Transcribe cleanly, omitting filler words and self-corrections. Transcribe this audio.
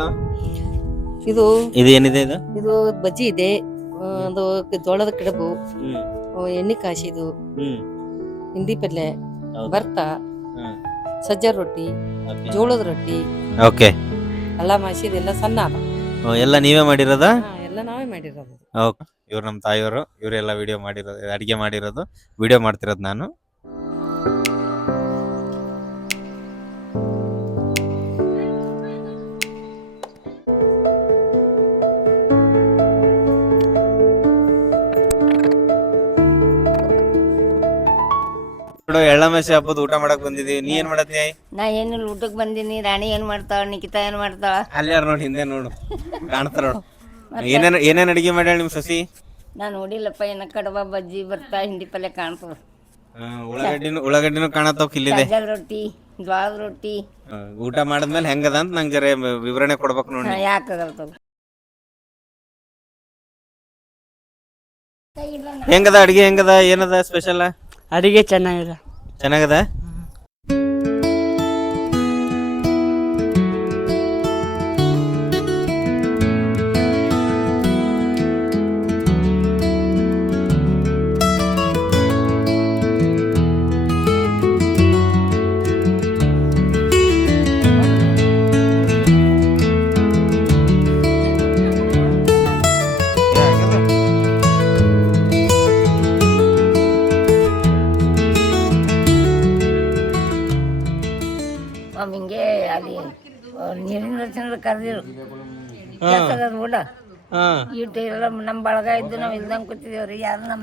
ಹೇಳು. ಇದು ಇದೇನಿದೆ ಇದು? ಇದು ಬಜ್ಜಿ ಇದೆ, ಒಂದು ಜೋಳದ ಕಡುಬು, ಎಣ್ಣೆ ಕಾಸಿದು, ಹಿಂಡಿ ಪಲ್ಯ, ಭರ್ತ, ಸಜ್ಜ ರೊಟ್ಟಿ, ಜೋಳದ ರೊಟ್ಟಿ, ಓಕೆ. ಎಲ್ಲ ಮಾಸಿದೆಲ್ಲ ಸಣ್ಣ ಅದ. ಎಲ್ಲ ನೀವೇ ಮಾಡಿರೋದ? ಎಲ್ಲ ನಾವೇ ಮಾಡಿರೋದು. ಇವ್ರು ನಮ್ಮ ತಾಯಿಯವರು, ಇವರೆಲ್ಲ ವಿಡಿಯೋ ಮಾಡಿರೋದು, ಅಡಿಗೆ ಮಾಡಿರೋದು, ವಿಡಿಯೋ ಮಾಡ್ತಿರೋದು ನಾನು. ಎಳ್ಳಮಸಿ ಹಬ್ಬದ ಊಟ ಮಾಡಕ್ ಬಂದಿದೀವಿ. ನೀ ಏನ್ ಮಾಡತ್ತಿ? ನಾ ಏನಿಲ್ಲ, ಊಟಕ್ಕೆ ಬಂದಿನಿ. ರಾಣಿ ಏನ್ ಮಾಡ್ತಾಳ, ನಿಖಿತಾ ಏನ್ ಮಾಡ್ತಾಳ? ಅಲ್ಲಿ ಯಾರು ನೋಡಿ, ಹಿಂದೆ ನೋಡು, ಕಾಣ್ತಾರ ನೋಡು. ಏನೇನ್ ಅಡಿಗೆ ಮಾಡ್ಯಾಳ ನಿಮ್ ಸಸಿ? ನಾ ನೋಡಿಲ್ಲಪ್ಪ, ಏನ ಕಡಬ, ಬಜ್ಜಿ, ಭರ್ತಾ, ಹಿಂಡಿ ಪಲ್ಯ ಕಾಣ್ತದ. ಉಳ್ಳಾಗಡ್ಡಿನೂ ಕಾಣತ್ತಾವ ಕಿಲ್ಲಿದೆ. ಸಜ್ಜದ ರೊಟ್ಟಿ, ಜ್ವಾಳದ ರೊಟ್ಟಿ. ಊಟ ಮಾಡಿದ್ಮೇಲೆ ಹೆಂಗದ ಅಂತ ನಂಗೆ ಜರ ವಿವರಣೆ ಕೊಡ್ಬೇಕು ನೋಡಿ. ಯಾಕಾಗಲ್ತದ? ಹೆಂಗದ ಅಡಿಗೆ? ಹೆಂಗದ? ಏನದ ಸ್ಪೆಷಲ್ ಅಡಿಗೆ? ಚೆನ್ನಾಗಿದೆ. ಚೆನ್ನಾಗದ? ಹಿಂಗೆ ಅಲ್ಲಿ ನೀರಿನ ರಚನೆ ಕರೆದಿರು ಊಟ ಇಟ್ಟು ಎಲ್ಲ ನಮ್ಮ ಬಳಗ ಇದ್ದು ನಾವು ಇಲ್ದಂಗೆ ಕೂತಿದೇವ್ರಿ. ಯಾರು ನಮ್ಮ